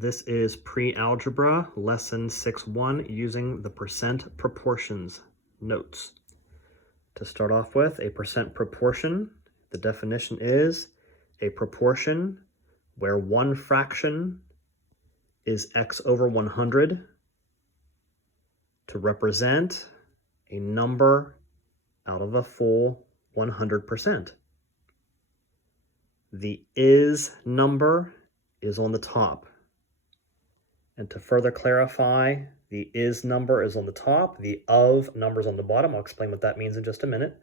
This is Pre-Algebra, Lesson 6.1, using the percent proportions notes. To start off with, a percent proportion, the definition is a proportion where one fraction is x over 100 to represent a number out of a full 100%. The is number is on the top. And to further clarify, the is number is on the top, the of number is on the bottom. I'll explain what that means in just a minute.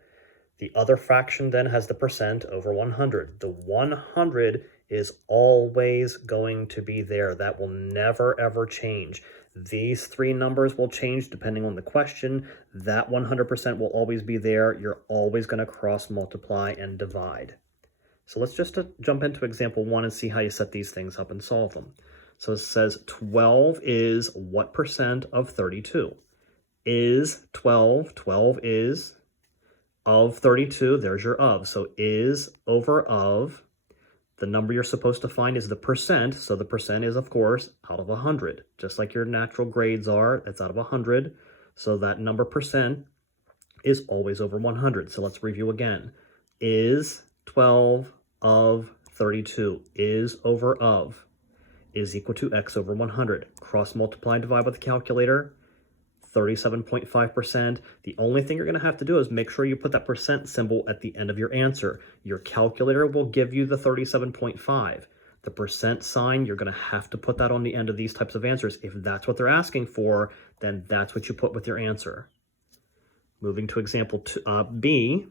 The other fraction then has the percent over 100. The 100 is always going to be there. That will never, ever change. These three numbers will change depending on the question. That 100% will always be there. You're always going to cross multiply and divide. So let's just jump into example 1 and see how you set these things up and solve them. So it says 12 is what percent of 32? Is 12, 12 is of 32, there's your of. So is over of, the number you're supposed to find is the percent. So the percent is, of course, out of 100. Just like your natural grades are, that's out of 100. So that number percent is always over 100. So let's review again. Is 12 of 32, is over of, is equal to x over 100. Cross multiply and divide with the calculator, 37.5%. The only thing you're going to have to do is make sure you put that percent symbol at the end of your answer. Your calculator will give you the 37.5. The percent sign, you're going to have to put that on the end of these types of answers. If that's what they're asking for, then that's what you put with your answer. Moving to example B,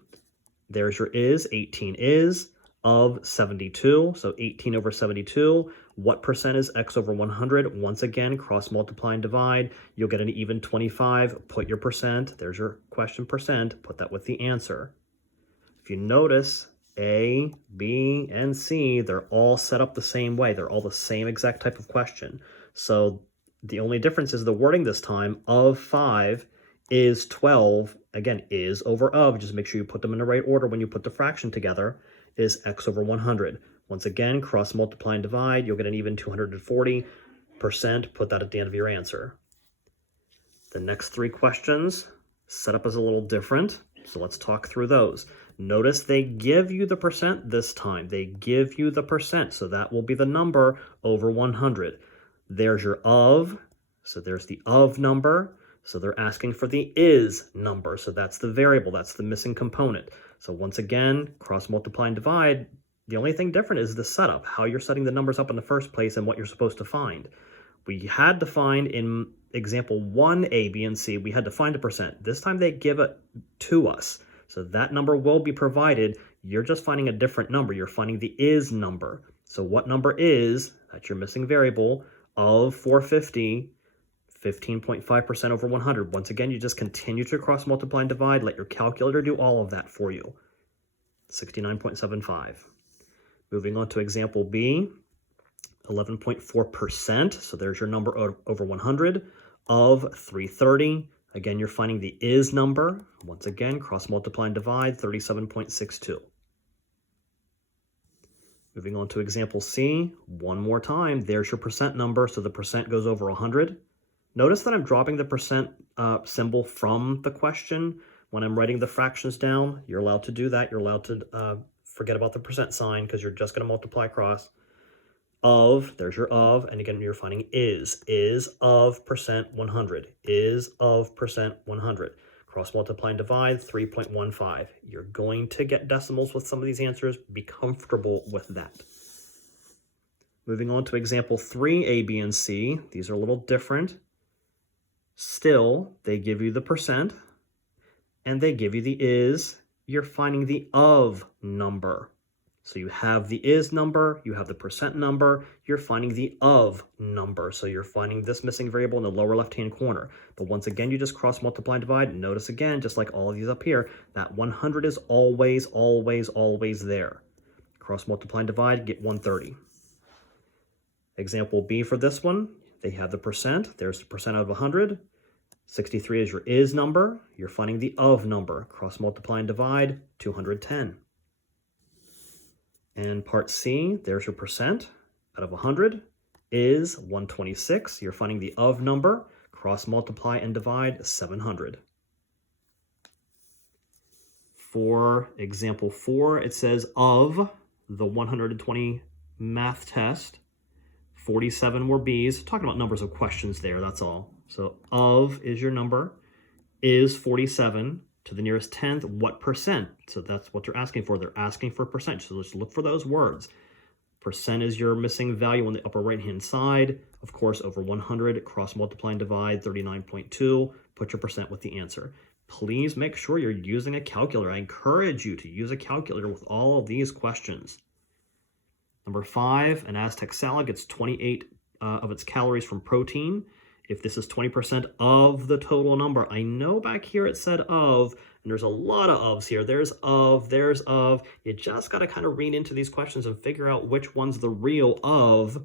there's your is, 18 is of 72, so 18 over 72. What percent is x over 100? Once again, cross multiply and divide. You'll get an even 25. Put your percent. There's your question percent. Put that with the answer. If you notice, A, B, and C, they're all set up the same way. They're all the same exact type of question. So the only difference is the wording this time. Of 5 is 12. Again, is over of. Just make sure you put them in the right order when you put the fraction together. Is x over 100. Once again, cross multiply and divide. You'll get an even 240%. Put that at the end of your answer. The next three questions set up as a little different, so let's talk through those. Notice they give you the percent this time. They give you the percent, so that will be the number over 100. There's your of, so there's the of number. So they're asking for the is number, so that's the variable, that's the missing component. So once again, cross multiply and divide. The only thing different is the setup, how you're setting the numbers up in the first place and what you're supposed to find. We had to find in example 1, A, B, and C, we had to find a percent. This time they give it to us. So that number will be provided. You're just finding a different number. You're finding the is number. So what number is, that's your missing variable, of 450, 15.5% over 100. Once again, you just continue to cross multiply and divide. Let your calculator do all of that for you. 69.75. Moving on to example B, 11.4%. So there's your number over 100 of 330. Again, you're finding the is number. Once again, cross multiply and divide, 37.62. Moving on to example C, one more time. There's your percent number. So the percent goes over 100. Notice that I'm dropping the percent symbol from the question. When I'm writing the fractions down, you're allowed to do that. You're allowed to forget about the percent sign because you're just going to multiply across. Of, there's your of, and again, you're finding is of percent 100, is of percent 100. Cross multiply and divide, 3.15. You're going to get decimals with some of these answers. Be comfortable with that. Moving on to example 3, A, B, and C. These are a little different. Still, they give you the percent, and they give you the is. You're finding the of number. So you have the is number, you have the percent number, you're finding the of number. So you're finding this missing variable in the lower left-hand corner. But once again, you just cross multiply and divide. Notice again, just like all of these up here, that 100 is always, always, always there. Cross multiply and divide, get 130. Example B for this one, they have the percent. There's the percent out of 100. 63 is your is number. You're finding the of number. Cross multiply and divide, 210. And part C, there's your percent out of 100. is 126. You're finding the of number. Cross multiply and divide 700. For example 4, it says of the 120 math test, 47 were B's. Talking about numbers of questions there, that's all. So of is your number, is 47 to the nearest tenth, what percent? So that's what they're asking for. They're asking for percent. So let's look for those words. Percent is your missing value on the upper right-hand side. Of course, over 100, cross multiply and divide 39.2. Put your percent with the answer. Please make sure you're using a calculator. I encourage you to use a calculator with all of these questions. Number 5, an Aztec salad gets 28 of its calories from protein. If this is 20% of the total number, I know back here it said of, and there's a lot of ofs here. There's of, there's of. You just got to kind of read into these questions and figure out which one's the real of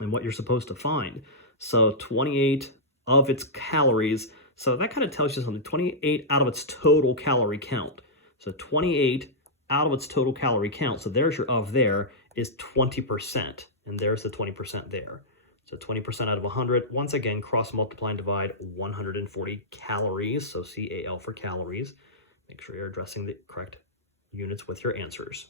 and what you're supposed to find. So 28 of its calories. So that kind of tells you something. 28 out of its total calorie count. So 28 out of its total calorie count. So there's your of there is 20%. And there's the 20% there. So 20% out of 100. Once again, cross multiply and divide 140 calories. So CAL for calories. Make sure you're addressing the correct units with your answers.